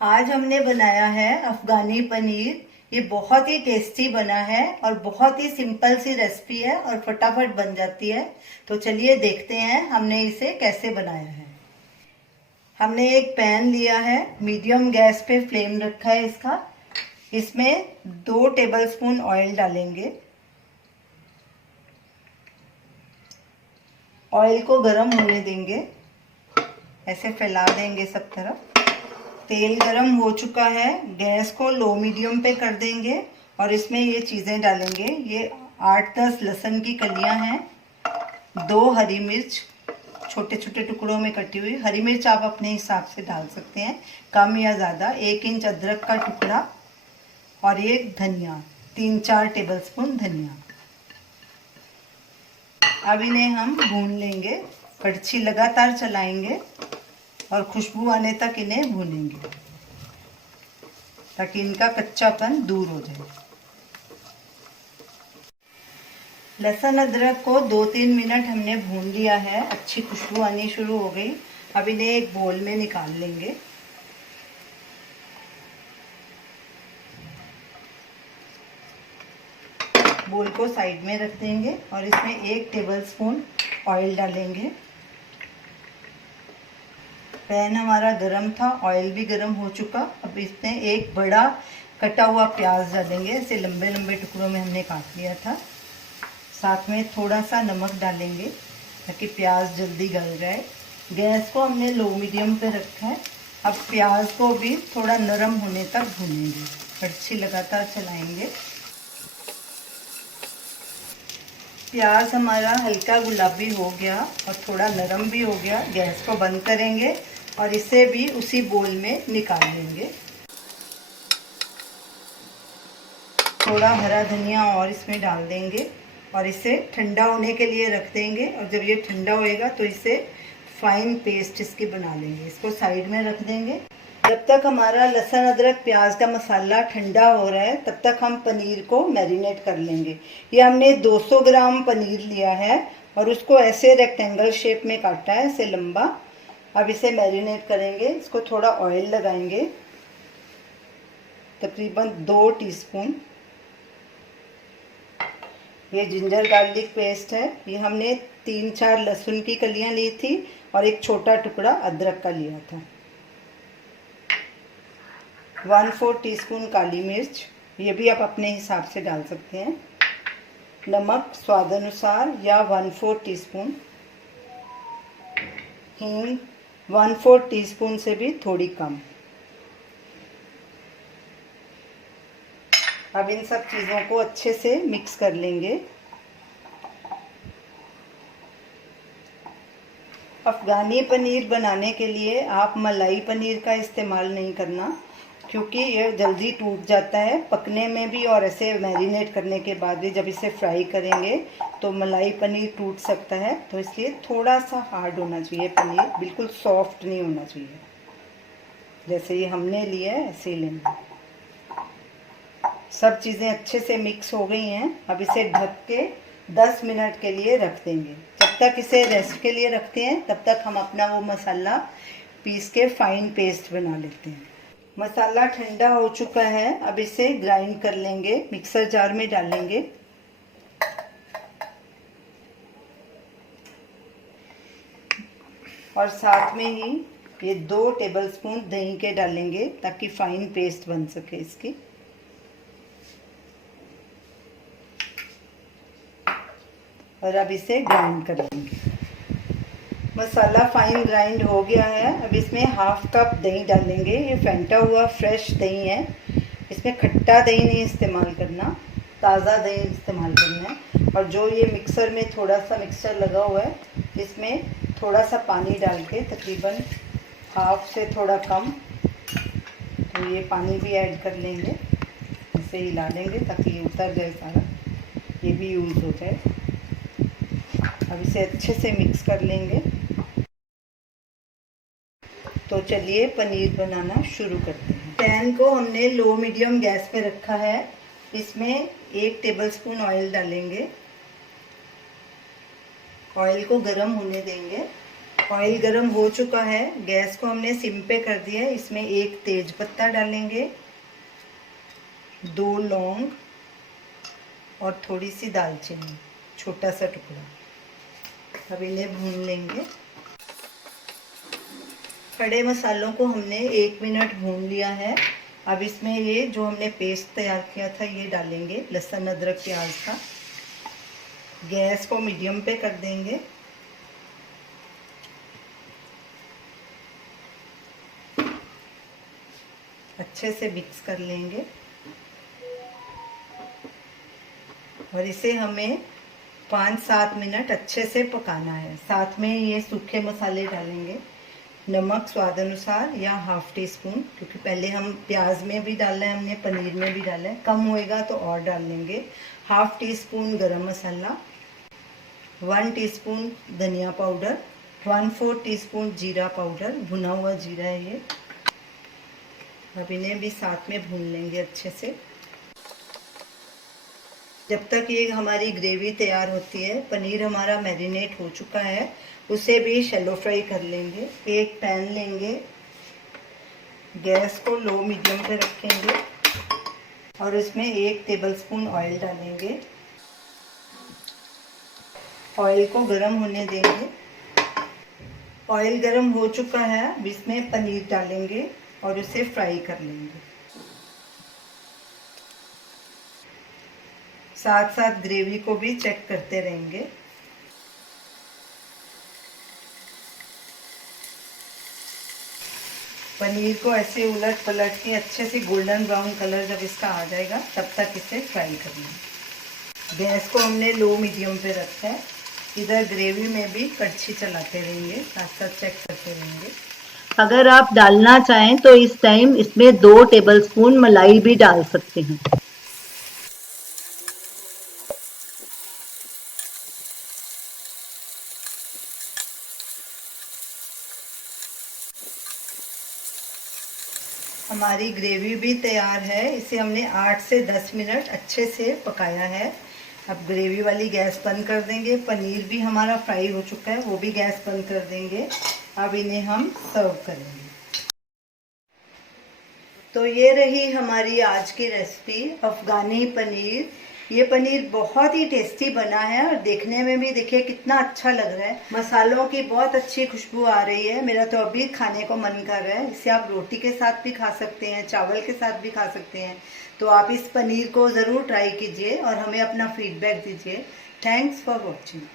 आज हमने बनाया है अफगानी पनीर। ये बहुत ही टेस्टी बना है और बहुत ही सिंपल सी रेसिपी है और फटाफट बन जाती है। तो चलिए देखते हैं हमने इसे कैसे बनाया है। हमने एक पैन लिया है, मीडियम गैस पे फ्लेम रखा है इसका। इसमें 2 टेबलस्पून ऑयल डालेंगे। ऑयल को गर्म होने देंगे, ऐसे फैला देंगे सब तरफ। तेल गरम हो चुका है, गैस को लो मीडियम पे कर देंगे और इसमें ये चीज़ें डालेंगे। ये 8-10 लहसुन की कलियां हैं, 2 हरी मिर्च छोटे छोटे टुकड़ों में कटी हुई। हरी मिर्च आप अपने हिसाब से डाल सकते हैं, कम या ज़्यादा। 1 इंच अदरक का टुकड़ा और एक धनिया, 3-4 टेबलस्पून धनिया। अब इन्हें हम भून लेंगे, कड़छी लगातार चलाएंगे और खुशबू आने तक इन्हें भूनेंगे ताकि इनका कच्चापन दूर हो जाए। लहसुन अदरक को 2-3 मिनट हमने भून लिया है, अच्छी खुशबू आनी शुरू हो गई। अब इन्हें एक बोल में निकाल लेंगे। बोल को साइड में रख देंगे और इसमें 1 टेबलस्पून ऑयल डालेंगे। पैन हमारा गरम था, ऑयल भी गरम हो चुका। अब इसमें एक बड़ा कटा हुआ प्याज डालेंगे, ऐसे लंबे लंबे टुकड़ों में हमने काट लिया था। साथ में थोड़ा सा नमक डालेंगे ताकि प्याज जल्दी गल जाए। गैस को हमने लो मीडियम पे रखा है। अब प्याज को भी थोड़ा नरम होने तक भूनेंगे, कड़छी लगातार चलाएंगे। प्याज हमारा हल्का गुलाबी हो गया और थोड़ा नरम भी हो गया। गैस को बंद करेंगे और इसे भी उसी बोल में निकाल लेंगे। थोड़ा हरा धनिया और इसमें डाल देंगे और इसे ठंडा होने के लिए रख देंगे। और जब ये ठंडा होएगा तो इसे फाइन पेस्ट इसकी बना लेंगे। इसको साइड में रख देंगे। जब तक हमारा लहसुन अदरक प्याज का मसाला ठंडा हो रहा है, तब तक हम पनीर को मैरिनेट कर लेंगे। ये हमने 200 ग्राम पनीर लिया है और उसको ऐसे रेक्टेंगल शेप में काटा है, ऐसे लंबा। अब इसे मैरिनेट करेंगे। इसको थोड़ा ऑयल लगाएंगे, तकरीबन 2 टीस्पून। ये जिंजर गार्लिक पेस्ट है। ये हमने 3-4 लहसुन की कलियां ली थी और एक छोटा टुकड़ा अदरक का लिया था। 1/4 टीस्पून काली मिर्च, ये भी आप अपने हिसाब से डाल सकते हैं। नमक स्वाद अनुसार या 1/4 टीस्पून। हींग 1/4 टीस्पून से भी थोड़ी कम। अब इन सब चीज़ों को अच्छे से मिक्स कर लेंगे। अफ़गानी पनीर बनाने के लिए आप मलाई पनीर का इस्तेमाल नहीं करना, क्योंकि ये जल्दी टूट जाता है पकने में भी, और ऐसे मैरिनेट करने के बाद भी जब इसे फ्राई करेंगे तो मलाई पनीर टूट सकता है। तो इसलिए थोड़ा सा हार्ड होना चाहिए पनीर, बिल्कुल सॉफ्ट नहीं होना चाहिए। जैसे ये हमने लिया है ऐसे ही लेना। सब चीज़ें अच्छे से मिक्स हो गई हैं। अब इसे ढक के 10 मिनट के लिए रख देंगे। जब तक इसे रेस्ट के लिए रखते हैं तब तक हम अपना वो मसाला पीस के फाइन पेस्ट बना लेते हैं। मसाला ठंडा हो चुका है। अब इसे ग्राइंड कर लेंगे, मिक्सर जार में डालेंगे। और साथ में ही ये 2 टेबलस्पून दही के डालेंगे ताकि फाइन पेस्ट बन सके इसकी। और अब इसे ग्राइंड कर लेंगे। मसाला फाइन ग्राइंड हो गया है। अब इसमें 1/2 कप दही डालेंगे। ये फेंटा हुआ फ्रेश दही है, इसमें खट्टा दही नहीं इस्तेमाल करना, ताज़ा दही इस्तेमाल करना है। और जो ये मिक्सर में थोड़ा सा मिक्सचर लगा हुआ है, इसमें थोड़ा सा पानी डाल के, तकरीबन 1/2 से थोड़ा कम, तो ये पानी भी ऐड कर लेंगे। इसे हिला लेंगे ताकि ये उतर जाए सारा, ये भी यूज़ हो जाए। अब इसे अच्छे से मिक्स कर लेंगे। तो चलिए पनीर बनाना शुरू करते हैं। पैन को हमने लो मीडियम गैस पे रखा है। इसमें 1 टेबलस्पून ऑयल डालेंगे। ऑयल को गर्म होने देंगे। ऑयल गरम हो चुका है, गैस को हमने सिम पे कर दिया है। इसमें एक तेज पत्ता डालेंगे, 2 लौंग और थोड़ी सी दालचीनी, छोटा सा टुकड़ा। अब इन्हें भून लेंगे। खड़े मसालों को हमने 1 मिनट भून लिया है। अब इसमें ये जो हमने पेस्ट तैयार किया था ये डालेंगे, लहसुन अदरक प्याज का। गैस को मीडियम पे कर देंगे। अच्छे से मिक्स कर लेंगे और इसे हमें 5-7 मिनट अच्छे से पकाना है। साथ में ये सूखे मसाले डालेंगे, नमक स्वाद अनुसार या हाफ टी स्पून, क्योंकि पहले हम प्याज में भी डाला है, हमने पनीर में भी डाला है। कम होएगा तो और डाल लेंगे। हाफ टी स्पून गरम मसाला, 1 टीस्पून धनिया पाउडर, 1/4 टीस्पून जीरा पाउडर, भुना हुआ जीरा है ये। अब इन्हें भी साथ में भून लेंगे अच्छे से। जब तक ये हमारी ग्रेवी तैयार होती है, पनीर हमारा मैरिनेट हो चुका है, उसे भी शैलो फ्राई कर लेंगे। एक पैन लेंगे, गैस को लो मीडियम पे रखेंगे और इसमें 1 टेबलस्पून ऑयल डालेंगे। ऑयल को गरम होने देंगे। ऑयल गरम हो चुका है, अब इसमें पनीर डालेंगे और उसे फ्राई कर लेंगे। साथ साथ ग्रेवी को भी चेक करते रहेंगे। पनीर को ऐसे उलट पलट के अच्छे से गोल्डन ब्राउन कलर जब इसका आ जाएगा तब तक इसे फ्राई करना। गैस को हमने लो मीडियम पे रखा है। इधर ग्रेवी में भी कड़छी चलाते रहेंगे, साथ साथ चेक करते रहेंगे। अगर आप डालना चाहें तो इस टाइम इसमें 2 टेबलस्पून मलाई भी डाल सकते हैं। हमारी ग्रेवी भी तैयार है। इसे हमने 8 से 10 मिनट अच्छे से पकाया है। अब ग्रेवी वाली गैस बंद कर देंगे। पनीर भी हमारा फ्राई हो चुका है, वो भी गैस बंद कर देंगे। अब इन्हें हम सर्व करेंगे। तो ये रही हमारी आज की रेसिपी, अफगानी पनीर। ये पनीर बहुत ही टेस्टी बना है और देखने में भी देखिए कितना अच्छा लग रहा है। मसालों की बहुत अच्छी खुशबू आ रही है। मेरा तो अभी खाने को मन कर रहा है। इसे आप रोटी के साथ भी खा सकते हैं, चावल के साथ भी खा सकते हैं। तो आप इस पनीर को ज़रूर ट्राई कीजिए और हमें अपना फीडबैक दीजिए। Thanks for watching.